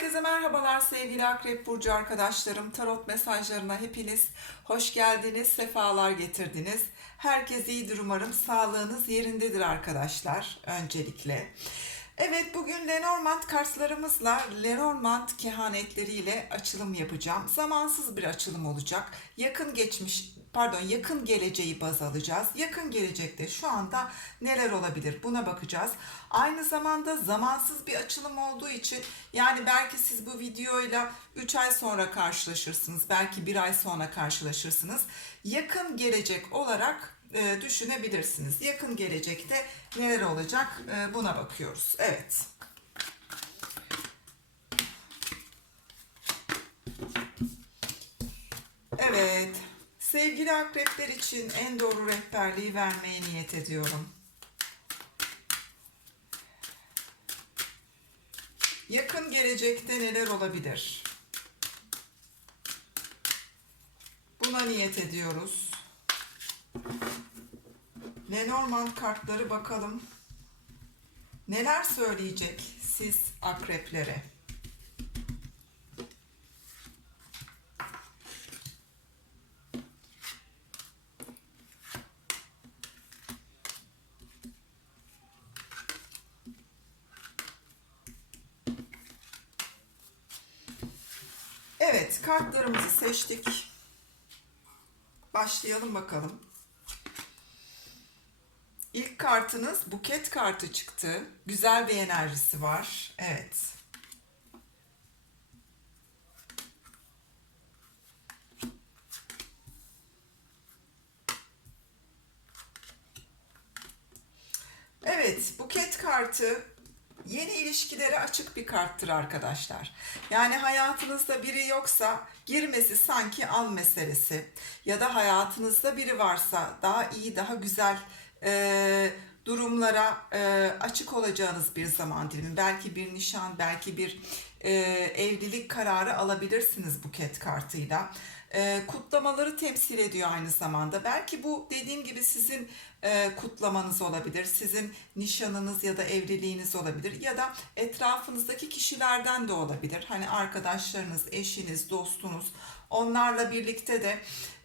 Herkese merhabalar sevgili Akrep Burcu arkadaşlarım. Tarot mesajlarına hepiniz hoş geldiniz, sefalar getirdiniz. Herkes iyidir umarım. Sağlığınız yerindedir arkadaşlar öncelikle. Evet bugün Lenormand kartlarımızla Lenormand kehanetleriyle açılım yapacağım. Zamansız bir açılım olacak. Yakın geçmiş pardon yakın geleceği baz alacağız. Yakın gelecekte şu anda neler olabilir buna bakacağız. Aynı zamanda zamansız bir açılım olduğu için yani belki siz bu videoyla 3 ay sonra karşılaşırsınız. Belki 1 ay sonra karşılaşırsınız. Yakın gelecek olarak e, düşünebilirsiniz. Yakın gelecekte neler olacak e, buna bakıyoruz. Evet. Evet. Sevgili akrepler için en doğru rehberliği vermeye niyet ediyorum. Yakın gelecekte neler olabilir? Buna niyet ediyoruz. Lenormand kartları bakalım. Neler söyleyecek siz akreplere? Evet, kartlarımızı seçtik. Başlayalım bakalım. İlk kartınız buket kartı çıktı. Güzel bir enerjisi var. Evet. Evet, buket kartı yeni ilişkilere açık bir karttır arkadaşlar. Yani hayatınızda biri yoksa girmesi sanki an meselesi ya da hayatınızda biri varsa daha iyi, daha güzel e, durumlara e, açık olacağınız bir zaman dilimi. Belki bir nişan, belki bir e, evlilik kararı alabilirsiniz buket kartıyla. E, kutlamaları temsil ediyor aynı zamanda. Belki bu dediğim gibi sizin e, kutlamanız olabilir, sizin nişanınız ya da evliliğiniz olabilir ya da etrafınızdaki kişilerden de olabilir. Hani arkadaşlarınız, eşiniz, dostunuz onlarla birlikte de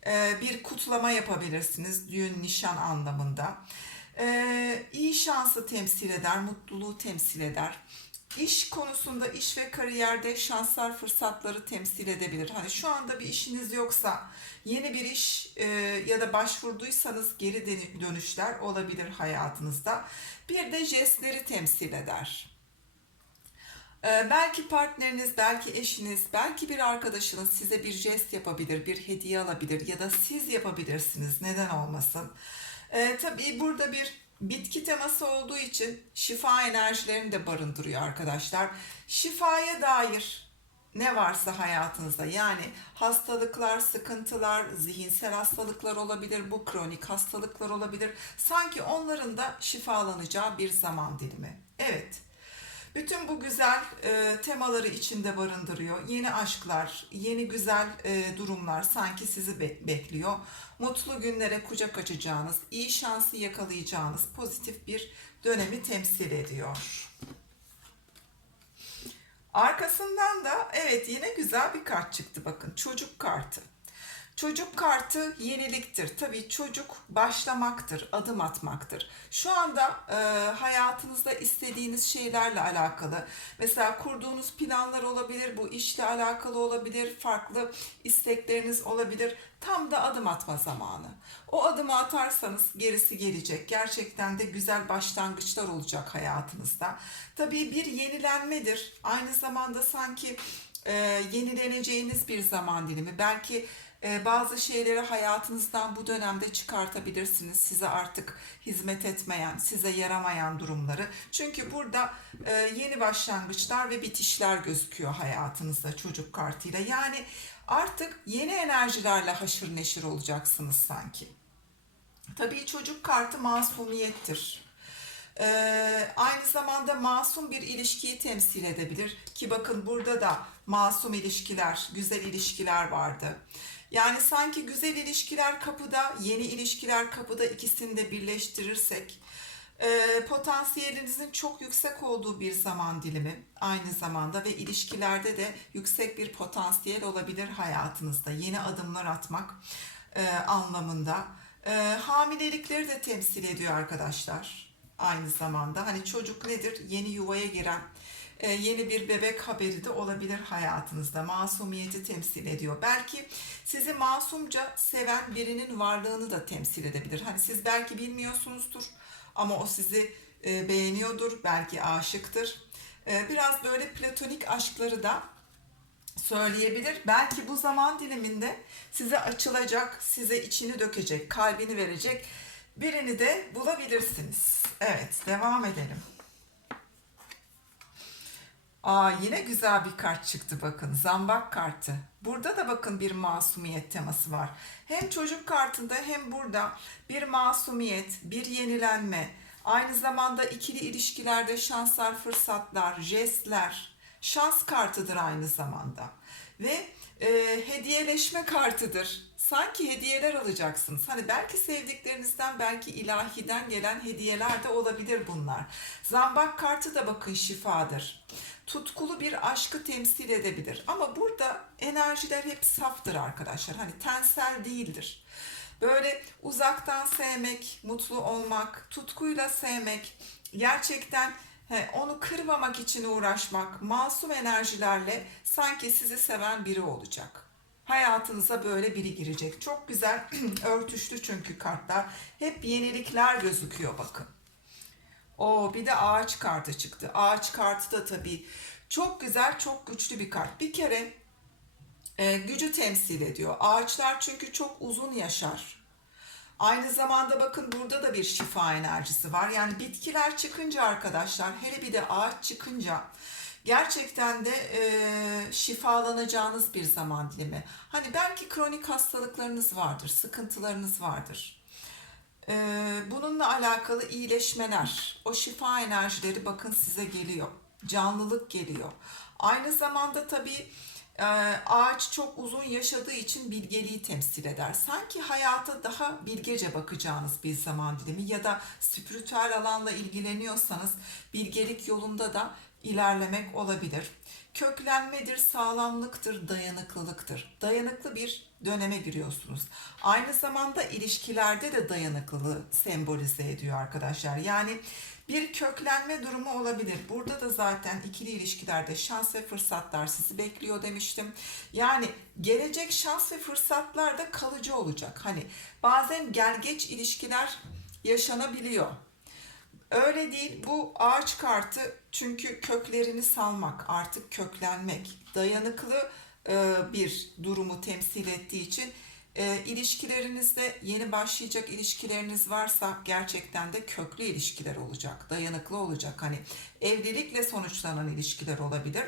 e, bir kutlama yapabilirsiniz düğün, nişan anlamında. E, iyi şansı temsil eder, mutluluğu temsil eder. İş konusunda iş ve kariyerde şanslar, fırsatları temsil edebilir. Hani şu anda bir işiniz yoksa yeni bir iş e, ya da başvurduysanız geri dönüşler olabilir hayatınızda. Bir de jestleri temsil eder. E, belki partneriniz, belki eşiniz, belki bir arkadaşınız size bir jest yapabilir, bir hediye alabilir ya da siz yapabilirsiniz. Neden olmasın? E, tabii burada bir bitki teması olduğu için şifa enerjilerini de barındırıyor arkadaşlar. Şifaya dair ne varsa hayatınızda yani hastalıklar, sıkıntılar, zihinsel hastalıklar olabilir, bu kronik hastalıklar olabilir. Sanki onların da şifalanacağı bir zaman dilimi. Evet. Bütün bu güzel e, temaları içinde barındırıyor. Yeni aşklar, yeni güzel e, durumlar sanki sizi be- bekliyor. Mutlu günlere kucak açacağınız, iyi şansı yakalayacağınız pozitif bir dönemi temsil ediyor. Arkasından da evet yine güzel bir kart çıktı bakın. Çocuk kartı. Çocuk kartı yeniliktir. Tabii çocuk başlamaktır, adım atmaktır. Şu anda e, hayatınızda istediğiniz şeylerle alakalı, mesela kurduğunuz planlar olabilir, bu işle alakalı olabilir, farklı istekleriniz olabilir. Tam da adım atma zamanı. O adımı atarsanız gerisi gelecek. Gerçekten de güzel başlangıçlar olacak hayatınızda. Tabii bir yenilenmedir. Aynı zamanda sanki e, yenileneceğiniz bir zaman dilimi. Belki bazı şeyleri hayatınızdan bu dönemde çıkartabilirsiniz. Size artık hizmet etmeyen, size yaramayan durumları. Çünkü burada e, yeni başlangıçlar ve bitişler gözüküyor hayatınızda çocuk kartıyla. Yani artık yeni enerjilerle haşır neşir olacaksınız sanki. Tabii çocuk kartı masumiyettir. Ee, aynı zamanda masum bir ilişkiyi temsil edebilir ki bakın burada da masum ilişkiler, güzel ilişkiler vardı. Yani sanki güzel ilişkiler kapıda, yeni ilişkiler kapıda ikisini de birleştirirsek e, potansiyelinizin çok yüksek olduğu bir zaman dilimi aynı zamanda ve ilişkilerde de yüksek bir potansiyel olabilir hayatınızda. Yeni adımlar atmak e, anlamında. E, hamilelikleri de temsil ediyor arkadaşlar. Aynı zamanda hani çocuk nedir? Yeni yuvaya giren yeni bir bebek haberi de olabilir hayatınızda. Masumiyeti temsil ediyor. Belki sizi masumca seven birinin varlığını da temsil edebilir. Hani siz belki bilmiyorsunuzdur ama o sizi e, beğeniyordur, belki aşıktır. E, biraz böyle platonik aşkları da söyleyebilir. Belki bu zaman diliminde size açılacak, size içini dökecek, kalbini verecek birini de bulabilirsiniz. Evet, devam edelim. Aa yine güzel bir kart çıktı bakın. Zambak kartı. Burada da bakın bir masumiyet teması var. Hem çocuk kartında hem burada bir masumiyet, bir yenilenme. Aynı zamanda ikili ilişkilerde şanslar, fırsatlar, jestler. Şans kartıdır aynı zamanda. Ve e, hediyeleşme kartıdır. Sanki hediyeler alacaksınız. Hani belki sevdiklerinizden, belki ilahiden gelen hediyeler de olabilir bunlar. Zambak kartı da bakın şifadır. Tutkulu bir aşkı temsil edebilir. Ama burada enerjiler hep saftır arkadaşlar. Hani tensel değildir. Böyle uzaktan sevmek, mutlu olmak, tutkuyla sevmek, gerçekten he, onu kırmamak için uğraşmak, masum enerjilerle sanki sizi seven biri olacak. Hayatınıza böyle biri girecek. Çok güzel örtüşlü çünkü kartlar. Hep yenilikler gözüküyor bakın. O bir de ağaç kartı çıktı. Ağaç kartı da tabii çok güzel, çok güçlü bir kart. Bir kere e, gücü temsil ediyor. Ağaçlar çünkü çok uzun yaşar. Aynı zamanda bakın burada da bir şifa enerjisi var. Yani bitkiler çıkınca arkadaşlar, hele bir de ağaç çıkınca gerçekten de e, şifalanacağınız bir zaman dilimi. Hani belki kronik hastalıklarınız vardır, sıkıntılarınız vardır. E, bununla alakalı iyileşmeler, o şifa enerjileri bakın size geliyor. Canlılık geliyor. Aynı zamanda tabii e, ağaç çok uzun yaşadığı için bilgeliği temsil eder. Sanki hayata daha bilgece bakacağınız bir zaman dilimi ya da spiritüel alanla ilgileniyorsanız bilgelik yolunda da ilerlemek olabilir. Köklenmedir, sağlamlıktır, dayanıklılıktır. Dayanıklı bir döneme giriyorsunuz. Aynı zamanda ilişkilerde de dayanıklılığı sembolize ediyor arkadaşlar. Yani bir köklenme durumu olabilir. Burada da zaten ikili ilişkilerde şans ve fırsatlar sizi bekliyor demiştim. Yani gelecek şans ve fırsatlar da kalıcı olacak. Hani bazen gel geç ilişkiler yaşanabiliyor. Öyle değil. Bu ağaç kartı çünkü köklerini salmak, artık köklenmek, dayanıklı e, bir durumu temsil ettiği için e, ilişkilerinizde yeni başlayacak ilişkileriniz varsa gerçekten de köklü ilişkiler olacak, dayanıklı olacak. Hani evlilikle sonuçlanan ilişkiler olabilir.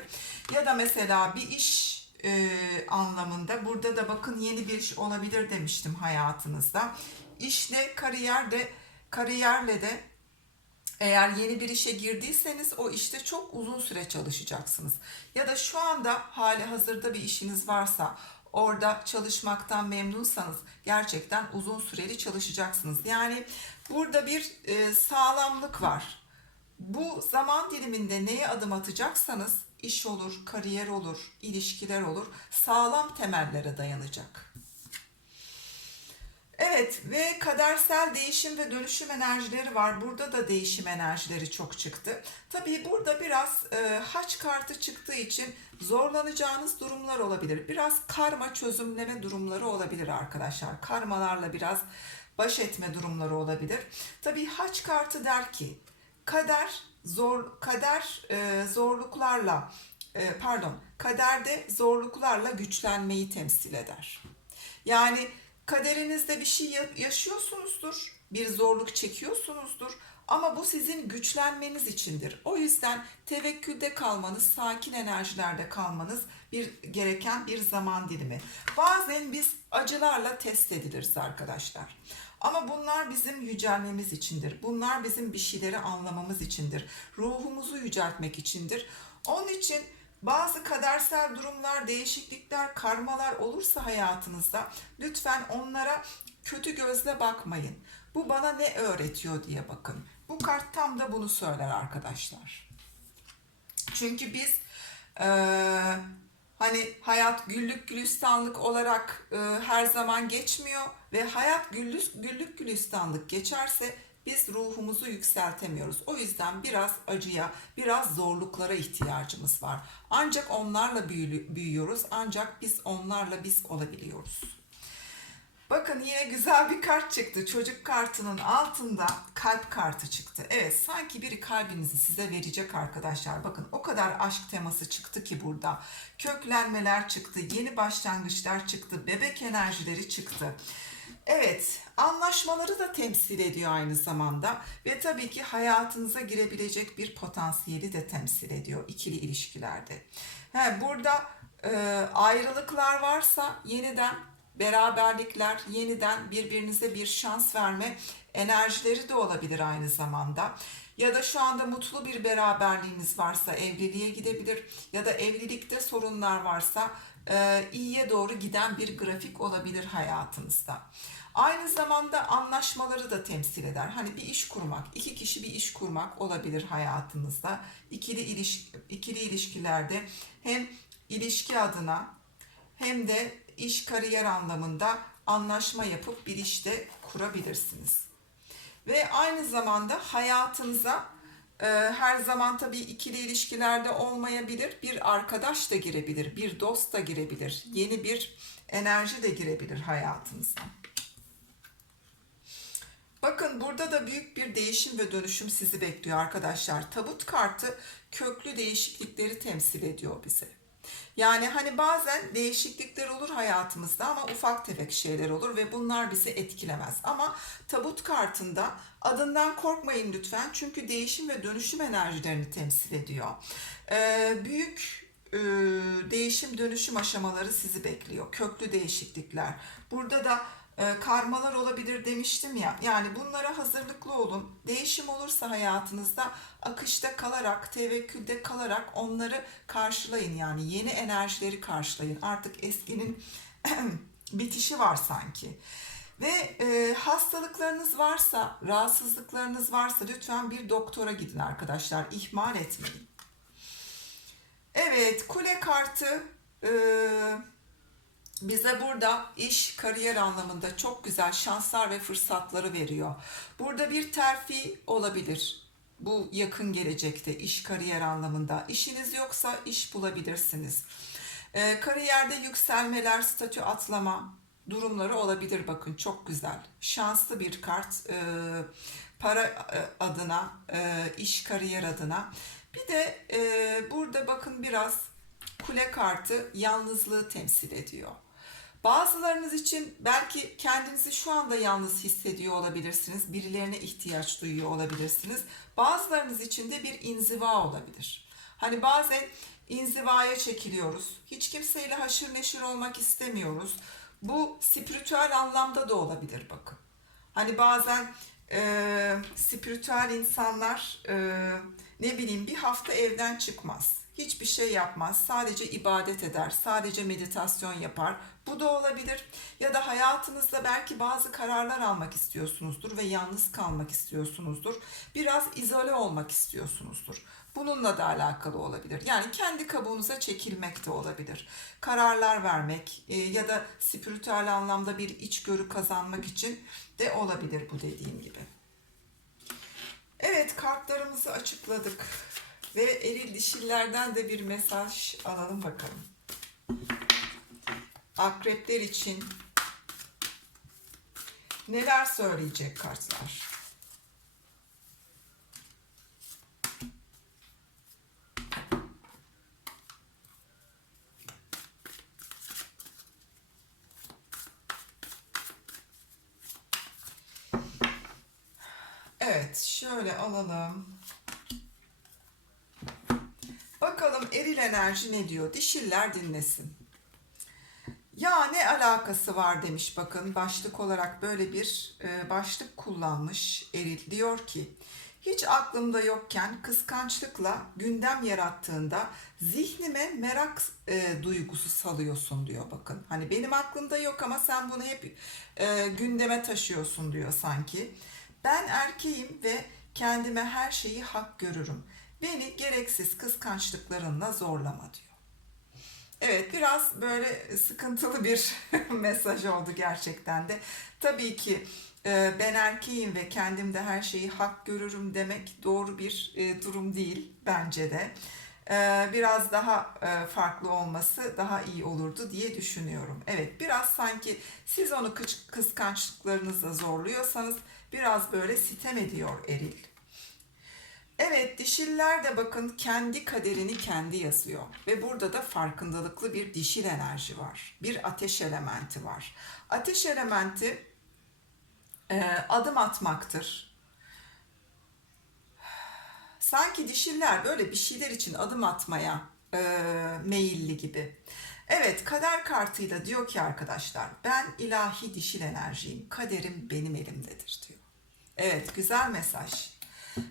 Ya da mesela bir iş e, anlamında burada da bakın yeni bir iş olabilir demiştim hayatınızda. İşle, kariyerde, kariyerle de eğer yeni bir işe girdiyseniz o işte çok uzun süre çalışacaksınız. Ya da şu anda hali hazırda bir işiniz varsa orada çalışmaktan memnunsanız gerçekten uzun süreli çalışacaksınız. Yani burada bir e, sağlamlık var. Bu zaman diliminde neye adım atacaksanız iş olur, kariyer olur, ilişkiler olur, sağlam temellere dayanacak. Evet ve kadersel değişim ve dönüşüm enerjileri var. Burada da değişim enerjileri çok çıktı. Tabii burada biraz e, haç kartı çıktığı için zorlanacağınız durumlar olabilir. Biraz karma çözümleme durumları olabilir arkadaşlar. Karmalarla biraz baş etme durumları olabilir. Tabii haç kartı der ki kader zor kader e, zorluklarla e, pardon kaderde zorluklarla güçlenmeyi temsil eder. Yani kaderinizde bir şey yaşıyorsunuzdur, bir zorluk çekiyorsunuzdur ama bu sizin güçlenmeniz içindir. O yüzden tevekkülde kalmanız, sakin enerjilerde kalmanız bir gereken bir zaman dilimi. Bazen biz acılarla test ediliriz arkadaşlar. Ama bunlar bizim yücelmemiz içindir. Bunlar bizim bir şeyleri anlamamız içindir. Ruhumuzu yüceltmek içindir. Onun için bazı kadersel durumlar, değişiklikler, karmalar olursa hayatınızda lütfen onlara kötü gözle bakmayın. Bu bana ne öğretiyor diye bakın. Bu kart tam da bunu söyler arkadaşlar. Çünkü biz eee, hani hayat güllük gülistanlık olarak e, her zaman geçmiyor ve hayat güllük, güllük gülistanlık geçerse biz ruhumuzu yükseltemiyoruz. O yüzden biraz acıya, biraz zorluklara ihtiyacımız var. Ancak onlarla büyüyoruz, ancak biz onlarla biz olabiliyoruz. Bakın yine güzel bir kart çıktı. Çocuk kartının altında kalp kartı çıktı. Evet sanki biri kalbinizi size verecek arkadaşlar. Bakın o kadar aşk teması çıktı ki burada. Köklenmeler çıktı, yeni başlangıçlar çıktı, bebek enerjileri çıktı. Evet, anlaşmaları da temsil ediyor aynı zamanda ve tabii ki hayatınıza girebilecek bir potansiyeli de temsil ediyor ikili ilişkilerde. He, burada e, ayrılıklar varsa yeniden beraberlikler, yeniden birbirinize bir şans verme enerjileri de olabilir aynı zamanda. Ya da şu anda mutlu bir beraberliğiniz varsa evliliğe gidebilir ya da evlilikte sorunlar varsa iyiye doğru giden bir grafik olabilir hayatınızda. Aynı zamanda anlaşmaları da temsil eder. Hani bir iş kurmak, iki kişi bir iş kurmak olabilir hayatınızda. İkili iliş ikili ilişkilerde hem ilişki adına hem de iş kariyer anlamında anlaşma yapıp bir işte kurabilirsiniz. Ve aynı zamanda hayatınıza e, her zaman tabii ikili ilişkilerde olmayabilir. Bir arkadaş da girebilir, bir dost da girebilir. Yeni bir enerji de girebilir hayatınıza. Bakın burada da büyük bir değişim ve dönüşüm sizi bekliyor arkadaşlar. Tabut kartı köklü değişiklikleri temsil ediyor bize. Yani hani bazen değişiklikler olur hayatımızda ama ufak tefek şeyler olur ve bunlar bizi etkilemez. Ama tabut kartında adından korkmayın lütfen çünkü değişim ve dönüşüm enerjilerini temsil ediyor. Ee, büyük e, değişim dönüşüm aşamaları sizi bekliyor. Köklü değişiklikler. Burada da karmalar olabilir demiştim ya. Yani bunlara hazırlıklı olun. Değişim olursa hayatınızda akışta kalarak, tevekkülde kalarak onları karşılayın. Yani yeni enerjileri karşılayın. Artık eskinin bitişi var sanki. Ve e, hastalıklarınız varsa, rahatsızlıklarınız varsa lütfen bir doktora gidin arkadaşlar. İhmal etmeyin. Evet, kule kartı e, bize burada iş, kariyer anlamında çok güzel şanslar ve fırsatları veriyor. Burada bir terfi olabilir. Bu yakın gelecekte iş, kariyer anlamında. İşiniz yoksa iş bulabilirsiniz. Ee, kariyerde yükselmeler, statü atlama durumları olabilir bakın çok güzel. Şanslı bir kart e, para e, adına, e, iş, kariyer adına. Bir de e, burada bakın biraz kule kartı yalnızlığı temsil ediyor. Bazılarınız için belki kendinizi şu anda yalnız hissediyor olabilirsiniz. Birilerine ihtiyaç duyuyor olabilirsiniz. Bazılarınız için de bir inziva olabilir. Hani bazen inzivaya çekiliyoruz. Hiç kimseyle haşır neşir olmak istemiyoruz. Bu spiritüel anlamda da olabilir bakın. Hani bazen e, spiritüel insanlar e, ne bileyim bir hafta evden çıkmaz. Hiçbir şey yapmaz. Sadece ibadet eder. Sadece meditasyon yapar. Bu da olabilir. Ya da hayatınızda belki bazı kararlar almak istiyorsunuzdur ve yalnız kalmak istiyorsunuzdur. Biraz izole olmak istiyorsunuzdur. Bununla da alakalı olabilir. Yani kendi kabuğunuza çekilmek de olabilir. Kararlar vermek e, ya da spiritüel anlamda bir içgörü kazanmak için de olabilir bu dediğim gibi. Evet kartlarımızı açıkladık ve eril dişillerden de bir mesaj alalım bakalım. Akrepler için neler söyleyecek kartlar? Evet, şöyle alalım. Bakalım eril enerji ne diyor? Dişiller dinlesin. Ya ne alakası var demiş bakın başlık olarak böyle bir e, başlık kullanmış Eril diyor ki hiç aklımda yokken kıskançlıkla gündem yarattığında zihnime merak e, duygusu salıyorsun diyor bakın. Hani benim aklımda yok ama sen bunu hep e, gündeme taşıyorsun diyor sanki. Ben erkeğim ve Kendime her şeyi hak görürüm. Beni gereksiz kıskançlıklarınla zorlama diyor. Evet biraz böyle sıkıntılı bir mesaj oldu gerçekten de. Tabii ki e, ben erkeğim ve kendimde her şeyi hak görürüm demek doğru bir e, durum değil bence de. E, Biraz daha farklı olması daha iyi olurdu diye düşünüyorum. Evet biraz sanki siz onu kıskançlıklarınızla zorluyorsanız biraz böyle sitem ediyor eril. Evet, dişiller de bakın kendi kaderini kendi yazıyor. Ve burada da farkındalıklı bir dişil enerji var. Bir ateş elementi var. Ateş elementi e, adım atmaktır. Sanki dişiller böyle bir şeyler için adım atmaya e, meyilli gibi. Evet, kader kartıyla diyor ki arkadaşlar, ben ilahi dişil enerjiyim, kaderim benim elimdedir diyor. Evet, güzel mesaj.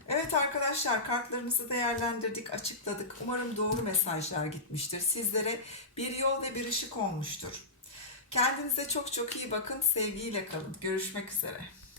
Evet arkadaşlar kartlarımızı değerlendirdik, açıkladık. Umarım doğru mesajlar gitmiştir. Sizlere bir yol ve bir ışık olmuştur. Kendinize çok çok iyi bakın. Sevgiyle kalın. Görüşmek üzere.